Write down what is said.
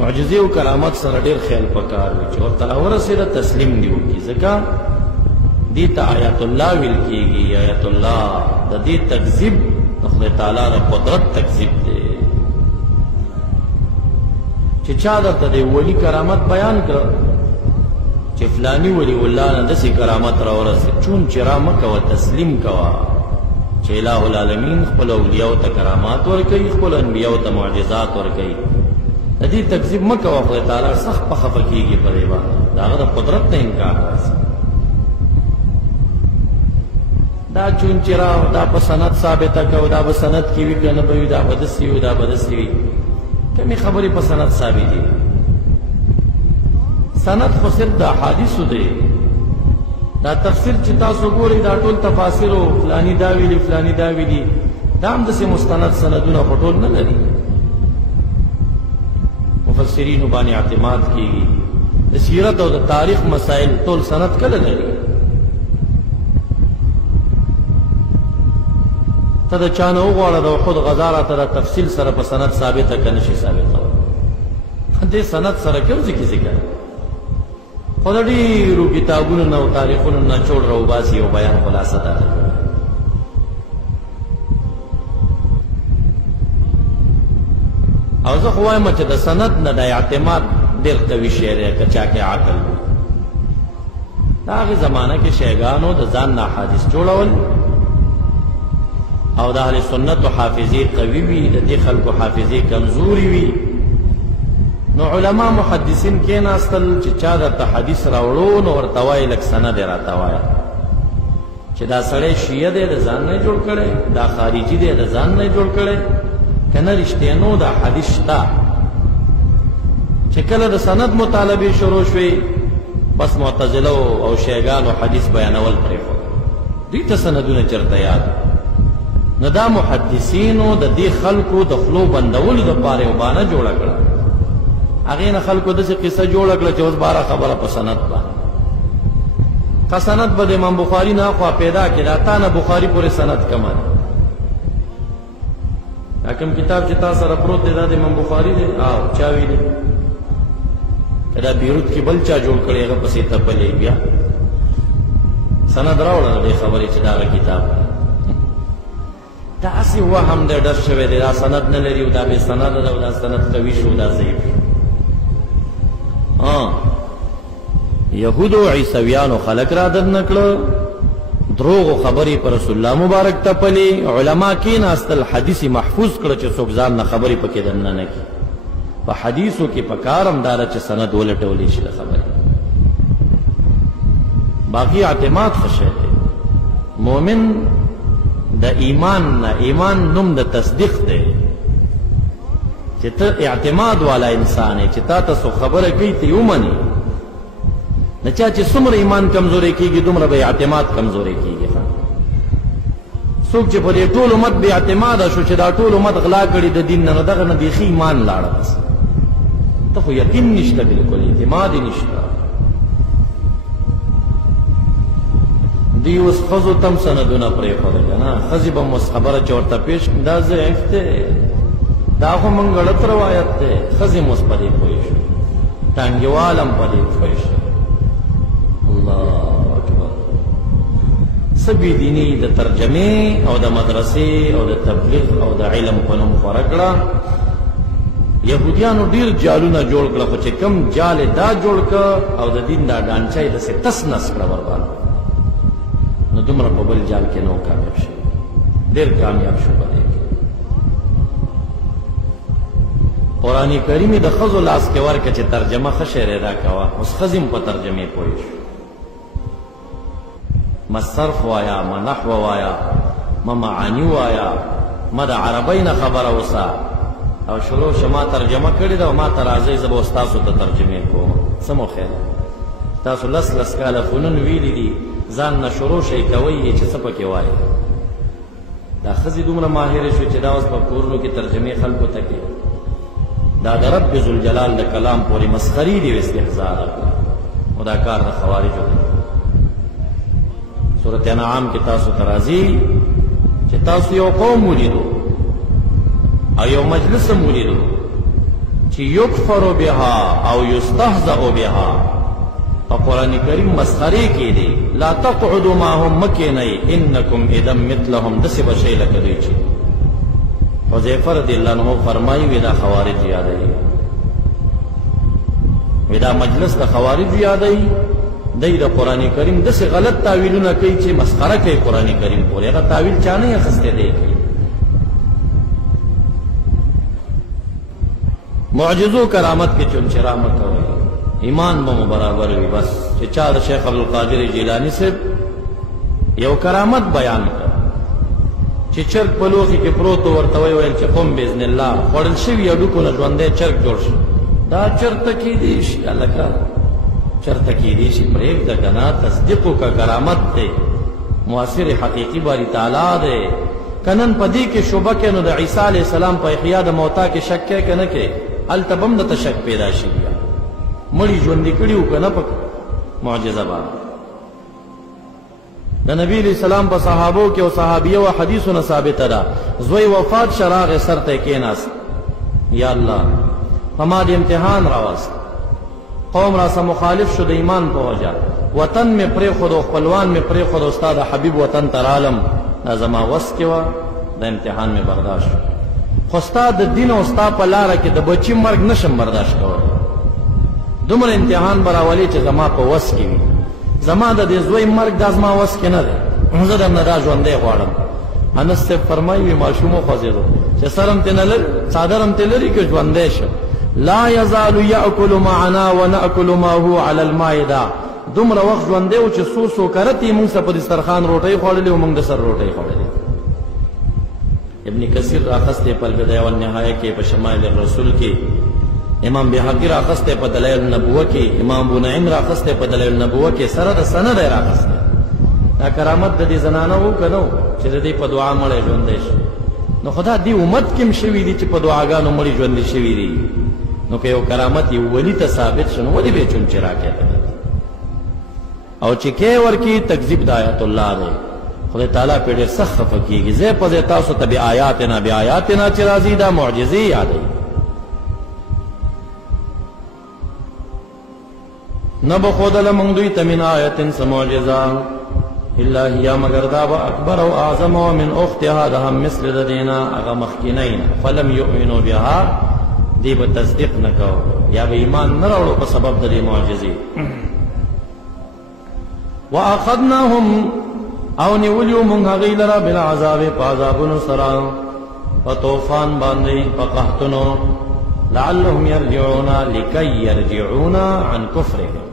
معجزې او کرامت سره ډېر خیال پکار وي چې ورته راورسېده تسلیم دي وکړي، ځکه دې ته آیات الله ویل کېږي. آیات الله د دې تکذیب د خدای تعالی د قدرت تکذیب دی چې چا درته د ولی کرامت بیان کړ چې فلانی ولی الله نه داسې کرامت راورسېد، چون چې را مه کوه، تسلیم کوه چې الہ العالمین خپل اولیاو ته کرامات ورکوي، خپل انبیاو ته معجزات ورکوي. د دې تکذیب مه کوه، خدای تعالی سخت په خفه کېږي په دې باندې، د هغه د قدرت نه انکار راسي. دا چون چې را دا په سند ثابته کوه، دا به سند کې وي که نه به وي، دا به داسې وي، دا به داسې وي. کمې خبرې په سند ثابتې. سند خو صرف د احادیثو دی. دا تفسیر چې تاسو ګورئ دا ټول تفاسیرو فلانی دا ویلي فلانی دا ویلي، دا هم داسې مستند سندونه خو ټول نه لري. مفسرینو باندې اعتماد کېږي. د سیرت او د تاریخ مسائل ټول سند کله لري؟ ته د چا نه وغواړه د احد غزا راته د تفصیل سره په سند ثابته که نه شي ثابتولی. دې سند سره کوم ځای کې ذکر خو د ډېرو کتابونو نه او تاریخونو نه چوړ راوباسي او بیان خلاصه ده. او زه خو وایم چې د سند نه د اعتماد ډېر قوي شی دی که چا کې عقل وي. د هغې زمانه کې شیګانو د ځان نه احادیث جوړول او د اهل سنتو حافظې قوي وي، د دې خلکو حافظې کمزوري وي. نو علما محدثین کېناستل چې چا درته حدیث راوړو نو ورته وایي لږ سند یې راته وایه چې دا سړی شیعه دی د ځان نه جوړ کړی، دا خارجي دی د ځان نه جوړ کړی که نه رښتینو دا حدیث شته. چې کله د سند مطالبې شروع شوې بس معتزله او شیعګانو حدیث بیانول پرېښود، دوی ته سندونه چېرته یاد. نو دا محدثینو د دې خلکو د خلو بندولو دپاره یو بانه جوړه کړه. هغې نه خلکو داسې قصه جوړه کړه چې اوس باره خبره په سند باندې. که سند به د امام بخاري نه اخوا پیدا کړي، دا تا نه بخاري پورې سند کمه دی. دا کوم کتاب چې تا سره پروت دی دا د امام بخاري دی؟ او چا ویلی؟ که دا بیروت کې بل چا جوړ کړی هغه پسې تپلی بیا سند راوړه د دې خبرې چې دا هغه کتاب دی. داسې وهم دی ډر شوی دی دا سند نه لري او دا بې سنده ده او دا سند قوي شو دا ضعیف شو. یهودو عیسویانو خلق را در نکړه، دروغو خبرې پر رسول الله مبارک تپلې، علما کېناستل حدیث محفوظ کړه چې څوک ځان نه خبرې پکې دننه نه کړي. په حدیثو کې پکار هم دا ده چې سند ولټولی شي د خبرې. باقي اعتماد ښه شی دی. مؤمن د ایمان نه، ایمان نوم د تصدیق دی چې ته اعتماد والا انسان یې چې تا ته څوک خبره کوي ته یې ومنې. د چا چې څومره ایمان کمزوری کېږي دومره به اعتماد کمزوری کېږي. څوک چې په دې ټول امت بې اعتماده شو چې دا ټول امت غلا کړي د دین نه، نو دغه نه بیخي ایمان لاړه. بس ته خو یقین نشته، بلکل اعتماد یې نشته. دی اوس ښځو تم سندونه پرېښودل که نه، ښځې به اوس خبره چې ورته پیش کړي دا ضعیف دی، دا خو موږ غلط روایت دی. ښځې هم اوس په دې پوه شو، ټانګېوال هم په دې پوه شو. الله اکبر. څه بېدیني د ترجمې او د مدرسې او د تبلیغ او د علم په نوم خوره کړه. یهودیانو ډېر جالونه جوړ کړه، خو چې کم جال یې دا جوړ کړه او د دین دا ډانچه یې داسې تس نس کړه ورباندې، نو دومره په بل جال کې نه و کامیاب شو. ډېر کامیاب شو په دې کې. قرآن کریم د ښځو لاس کې ورکړه چې ترجمه ښه شی دا کوه. اوس ښځې هم په ترجمې پوه شو. ما صرف وایا، ما نحو وایا، ما معانی وایا، ما د عربۍ نه خبره اوسه او شروع شه ما ترجمه کړې ده او ما ته راځئ زه به اوس تاسو ته ترجمې کوم. څه مو خیال تاسو لس کاله فنون ویلي دي، ځان نه شروع شئ کوئ یې چې څه پکې وایي. دا ښځې دومره ماهرې شو چې دا اوس په کورونو کې ترجمې خلکو ته کوي. دا د رب ذوالجلال د کلام پورې مسخري دي او استهزاء ده، او دا کار د خوارجو دی. سورة انعام کې تاسو ته راځي چې تاسو یو قوم ولیدو او یو مجلس هم ولیدو چې چې یکفر بها او یستهزأ بها په قرآن کریم مسخرې کې دي لا تقعدوا معهم مکینئ انکم اذا مثلهم داسې به شئ لکه دوی چې حذیفه رضی الله عنه فرمایي وی دا خوارج یادوي وی دا مجلس د خوارج یادوي دی د قرآن کریم داسې غلط تاویلونه کوي چې مسخره کوي قرآن کریم پورې هغه تاویل چا نه اخیستی دی کوي معجزو کرامت کې چونچرا مه کوئ ایمان به مو برابر وي بس چې چا د شیخ عبدالقادر جیلانی صاحب یو کرامت بیان کړ چې چرګ په لوښي کې پروت و ورته ویل چې قم باذن الله خوړل شوي هډوکو نه ژوندی چرګ جوړ شو دا چرته کیدی شي هلکه چرته کیدی شي پرېږده که نه تصدیق وکړه کرامت دی مؤثر حقیقي باری تعالی دی که نن په دې کې شبه کې نو د عیسی علیه السلام په احیا د موتا کې شک کوې که نه کوې هلته به هم درته شک پیدا شي بیا مړي ژوندي کړي وو که نه په معجزه باندې د نبی علیہ السلام په صحابو کې او صحابیه و حدیثونه ثابته ده زوی وفات شراغ سر ته کېناست یا الله په ما د امتحان راوست قوم را سره مخالف شو د ایمان په وجه وطن مې پرېښود او خپلوان مې پرېښود او ستا د حبیب وطن ته رالم دا زما وس کې وه د امتحان مې برداشت شو خو ستا د دین او ستا په لاره کې د بچي مرګ نشم برداشت کولی دومره امتحان به راولي چې زما په وس کې وي زما د دې زوی مرګ دا زما وس کې نه دی زه درنه دا ژوندی غواړم انس صاحب فرمایي وي ماشوم وخوځېدو چې سر هم ترې نه لري څادر هم ترې لري که ژوندی شه لا یزال یأکل معنا ونأکل ما هو علی المائده دومره وخت ژوندی و چې څو څو کرتې موږ سره په دسترخوان روټۍ خوړلې او موږ د سر روټۍ خوړلې ابن کثیر راخستی په البدایه والنهایه کې په شمائل الرسول کې امام بحقی راخسته په دلائل النبوه کې امام ابو نعیم راخسته په دلائل النبوه کې سره د سند راخسته دا کرامت د دې زنانه وو کنو چې د دې په دعا مړ ژوندې شي نو خدا دې امت کې شوی دي چې په دعاګانو مړ ژوندې شوی دي نو که یو کرامت یو ولی ته ثابت شنو ولې به چون چرا کېته او چې کې ورکی تکذیب د آیات الله دی خدای تعالی په ډېر سخت خفه کیږي زه په تاسو ته بیا آیاتنا چې راځي دا معجزې یادوي نبخود لمن دوی تمن آیت سمعجزا الا هي مگر دا با اکبر و اعظم و من اختها دا هم مثل دینا اغا مخکنین فلم یؤمنو بها دی با تصدیق نکو یا با ایمان نراولو پا سبب دا دی معجزی و اخذناهم او نیولیو منها غیلرا بالعذاب پا عذابنو سرا پا توفان باندی پا قحطنو لعلهم يرجعون لكي يرجعون عن كفرهم